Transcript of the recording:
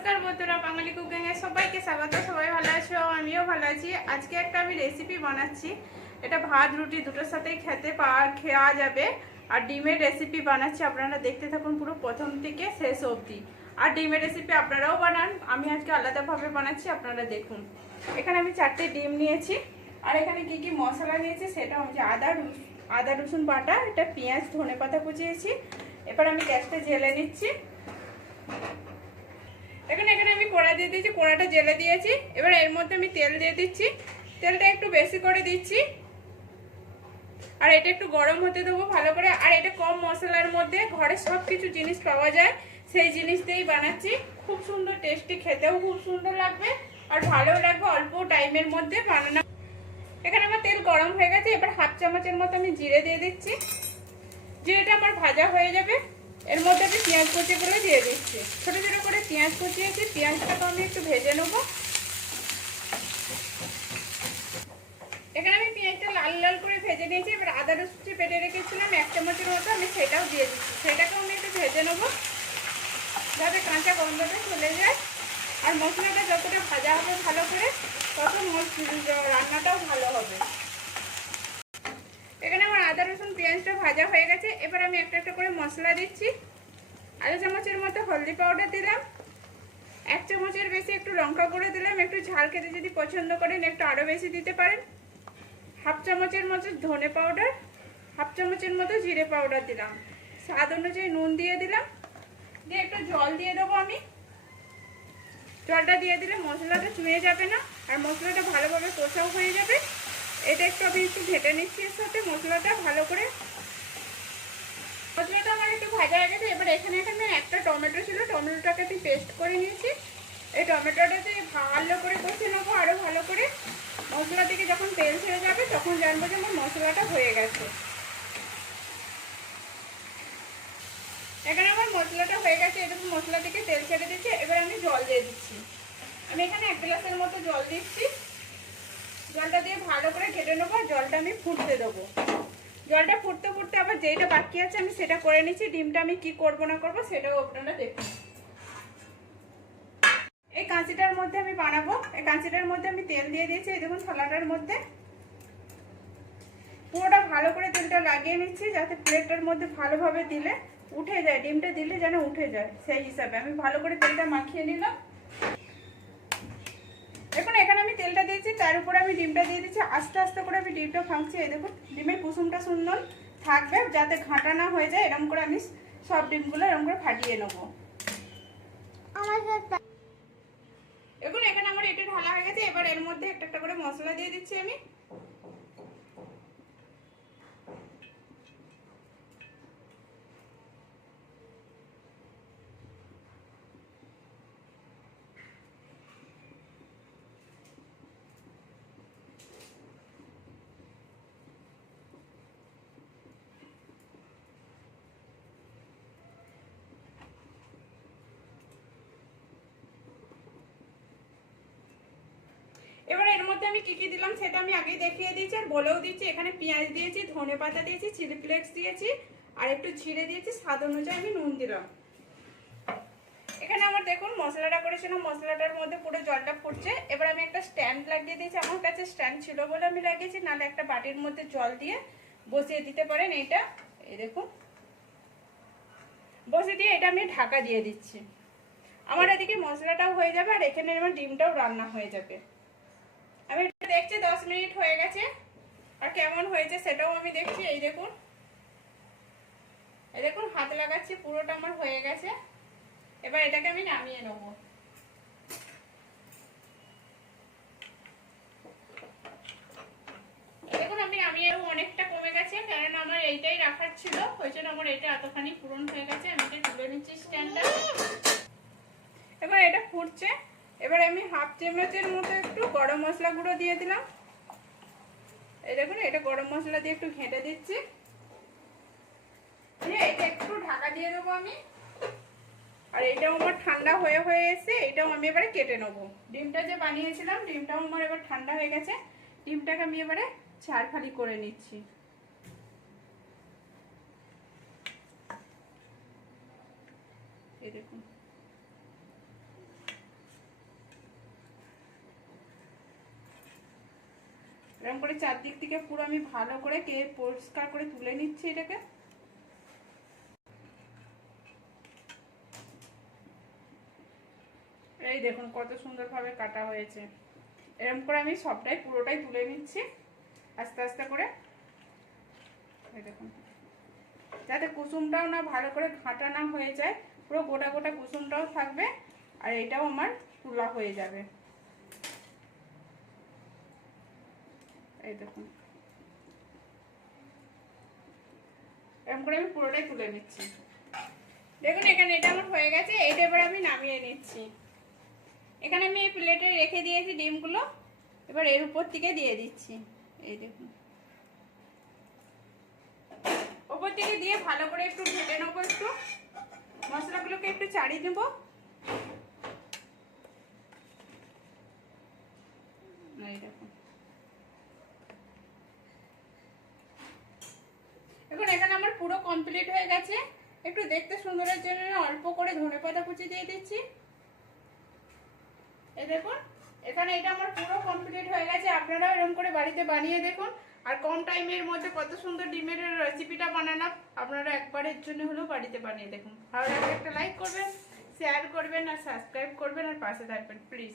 নমস্কার বন্ধুরা, বাঙালি কুকিং এ সবাইকে স্বাগত। সবাই ভালো আছো? আমিও ভালো আছি। আজকে একটা আমি রেসিপি বানাচ্ছি। এটা ভাত, রুটি দুটোর সাথেই খেতে খাওয়া যাবে। আর ডিমের রেসিপি বানাচ্ছি। আপনারা দেখতে থাকুন পুরো প্রথম থেকে শেষ অবধি। আর ডিমের রেসিপি আপনারাও বানান। আমি আজকে আলাদাভাবে বানাচ্ছি, আপনারা দেখুন। এখানে আমি চারটে ডিম নিয়েছি। আর এখানে কি কি মশলা নিয়েছি সেটা হচ্ছে আদা আদা রসুন বাটা এটা পেঁয়াজ ধনে পাতা কুচিয়েছি। এবার আমি গ্যাসটা জেলে নিচ্ছি। এখন এখানে আমি কড়া দিয়ে দিয়েছি, কড়াটা জেলে দিয়েছি। এবার এর মধ্যে আমি তেল দিয়ে দিচ্ছি। তেলটা একটু বেশি করে দিচ্ছি। আর এটা একটু গরম হতে দেবো ভালো করে। আর এটা কম মশলার মধ্যে ঘরে সব কিছু জিনিস পাওয়া যায়, সেই জিনিস দিয়েই বানাচ্ছি। খুব সুন্দর টেস্টি, খেতেও খুব সুন্দর লাগবে। আর ভালো লাগবে, অল্প টাইমের মধ্যে বানানো। এখানে আমার তেল গরম হয়ে গেছে, এবার হাফ চামচের মতো আমি জিরে দিয়ে দিচ্ছি। জিরেটা আমার ভাজা হয়ে যাবে। এর মধ্যে আমি পেঁয়াজ কুচিগুলো দিয়ে দিচ্ছি। ছোটো ছোটো করে পেঁয়াজ কুচিয়েছি পেঁয়াজটাকে আমি একটু ভেজে নেব। এখানে আমি পেঁয়াজটা লাল লাল করে ভেজে নিয়েছি, এবার আদা রসুন পেটে রেখেছিলাম এক চামচের মতো, আমি সেটাও দিয়ে দিচ্ছি। সেটাকেও আমি একটু ভেজে নেব, যাতে কাঁচা গন্ধটা চলে যায়। আর মশলাটা যতটা ভাজা হবে ভালো করে, তত রান্নাটাও ভালো হবে। এখানে আমার আদা, রসুন, পেঁয়াজটা ভাজা হয়ে গেছে। এবার আমি একটা একটা করে মশলা দিচ্ছি। আধা চামচের মতো হলদি পাউডার দিলাম। এক চামচের বেশি একটু লঙ্কা গুঁড়ো দিলাম। একটু ঝাল খেতে যদি পছন্দ করেন, একটু আরও বেশি দিতে পারেন। হাফ চামচের মতো ধনে পাউডার, হাফ চামচের মতো জিরে পাউডার দিলাম। স্বাদ অনুযায়ী নুন দিয়ে দিলাম। দিয়ে একটু জল দিয়ে দেবো আমি। জলটা দিয়ে দিলে মশলাটা চুয়ে যাবে না, আর মশলাটা ভালোভাবে কষাও হয়ে যাবে। এটা একটু আমি একটু ঘেটে নিচ্ছি এর সাথে, মশলাটা ভালো করে। মশলাটা আমার একটু ভাজা হয়ে গেছে, এবার এখানে এখানে একটা টমেটো ছিল, টমেটোটাকে আমি পেস্ট করে নিয়েছি। এই টমেটোটাতে ভালো করে কষে নেব আরও ভালো করে। মশলা থেকে যখন তেল ছেড়ে যাবে, তখন জানব যে আমার মশলাটা হয়ে গেছে। এখানে আমার মশলাটা হয়ে গেছে এরকম মশলা থেকে তেল ছেড়ে দিচ্ছে এবার আমি জল দিয়ে দিচ্ছি। আমি এখানে এক গ্লাসের মতো জল দিচ্ছি। জলটা দিয়ে ভালো করে ঘেটে নেব জলটা আমি ফুটতে দেবো। জলটা ফুটতে ফুটতে আবার যেইটা বাকি আছে আমি সেটা করে নিচ্ছি। ডিমটা আমি কি করব না করব সেটাও আপনারা দেখুন। এই কাঁচিটার মধ্যে আমি বানাবো। এই কাঁচিটার মধ্যে আমি তেল দিয়ে দিয়েছি। এই দেখুন থালাটার মধ্যে। পুরোটা ভালো করে তেলটা লাগিয়ে নিচ্ছি যাতে প্লেটটার মধ্যে ভালোভাবে দিলে উঠে যায়, ডিমটা দিলে যেন উঠে যায় সেই হিসাবে। আমি ভালো করে তেলটা মাখিয়ে নিলাম। এখন এখানে আমি তেলটা দিয়েছি তার উপরে আমি ডিমটা দিয়ে দিচ্ছি আস্তে আস্তে করে আমি ডিমটা ফাঁকছি এই দেখুন ডিমের কুসুমটা সুন্দর থাকবে যাতে ঘাঁটা না হয়ে যায় এরকম করে আমি সব ডিমগুলো এরকম করে ফাটিয়ে নেব। এখন এখানে আমার এটা ঢালা হয়ে গেছে এবার এর মধ্যে একটা একটা করে মশলা দিয়ে দিচ্ছি আমি। এবার এর মধ্যে আমি কি কি দিলাম সেটা আমি আগেই দেখিয়ে দিয়েছি, আর বলেও দিয়েছি এখানে পেঁয়াজ দিয়েছি, ধনে পাতা দিয়েছি, চিলি ফ্লেক্স দিয়েছি, আর একটু ছিঁড়ে দিয়েছি, স্বাদ অনুযায়ী আমি নুন দিলাম। এখানে আমার দেখুন মশলাটা করেছিলাম, মশলাটার মধ্যে পুরো জলটা ফুটছে। এবার আমি একটা স্ট্যান্ড লাগিয়ে দিয়েছি, আমার কাছে স্ট্যান্ড ছিল বলে আমি লাগিয়েছি, নাহলে একটা বাটির মধ্যে জল দিয়ে বসিয়ে দিতে পারেন এইটা এই দেখুন। বসে দিয়ে এটা আমি ঢাকা দিয়ে দিচ্ছি। আমার এদিকে মশলাটাও হয়ে যাবে, আর এখানে আমার ডিমটাও রান্না হয়ে যাবে। এটা দেখছি, দশ মিনিট হয়ে গেছে। আর কেমন হয়েছে সেটাও আমি দেখছি, এই দেখুন। এই দেখুন, হাত লাগাচ্ছি, পুরোটা আমার হয়ে গেছে। এবার এটাকে আমি নামিয়ে নেব। অনেকটা কমে গেছে আমার এইটাই রাখার ছিল। ওই জন্য আমার এটা এতখানি পূরণ হয়ে গেছে। আমি এটা তুলে নিচ্ছি স্ট্যান্ডটা। এবার এটা ফুটছে। এবার আমি হাফ চামচের মতো একটু গরম মশলা গুঁড়ো দিয়ে দিলাম। এই দেখুন, এটা গরম মশলা দিয়ে একটু ঘেঁটে দিচ্ছি। এটা একটু ঢাকা দিয়ে দেবো আমি। আর এটাও আমার ঠান্ডা হয়ে হয়ে এসে এটাও আমি এবারে কেটে নেব। ডিমটা যে বানিয়েছিলাম, ডিমটাও আমার এবার ঠান্ডা হয়ে গেছে। ডিমটাকে আমি এবারে চার ফালি করে নিচ্ছি। এই দেখুন। এরকম করে চারদিক থেকে পুরো আমি ভালো করে কে পরিষ্কার করে তুলে নিচ্ছি এটাকে। এই দেখুন কত সুন্দরভাবে কাটা হয়েছে। এরকম করে আমি সবটাই পুরোটাই তুলে নিচ্ছি, আস্তে আস্তে করে। এই দেখুন। যাতে কুসুমটাও না ভালো করে ঘাঁটা না হয়ে যায়, পুরো গোটা গোটা কুসুমটাও থাকবে, আর এটাও আমার তুলা হয়ে যাবে। এই দেখুন। এরকম করে আমি পুরোটাই তুলে নিচ্ছি। দেখুন এখানে এটা আমার হয়ে গেছে এইটা এবার আমি নামিয়ে নিচ্ছি। এখানে আমি এই প্লেটে রেখে দিয়েছি ডিমগুলো, এবার এর উপর থেকে দিয়ে দিচ্ছি। এই দেখুন। ওপর থেকে দিয়ে ভালো করে একটু ভেজে নেব একটু। মশলাগুলোকে একটু চাড়িয়ে দেবো এই দেখুন এখন এখানে আমার পুরো কমপ্লিট হয়ে গেছে। একটু দেখতে সুন্দরের জন্য অল্প করে ধনে পাতা কুচি দিয়ে দিচ্ছি। এ দেখুন, এখানে এটা আমার পুরো কমপ্লিট হয়ে গেছে। আপনারাও এরকম করে বাড়িতে বানিয়ে দেখুন। আর কম টাইমের মধ্যে কত সুন্দর ডিমের রেসিপিটা বানালাম। আপনারা একবারের জন্য হলেও বাড়িতে বানিয়ে দেখুন। ভালো লাগলে একটা লাইক করবেন শেয়ার করবেন, আর সাবস্ক্রাইব করবেন, আর পাশে থাকবেন প্লিজ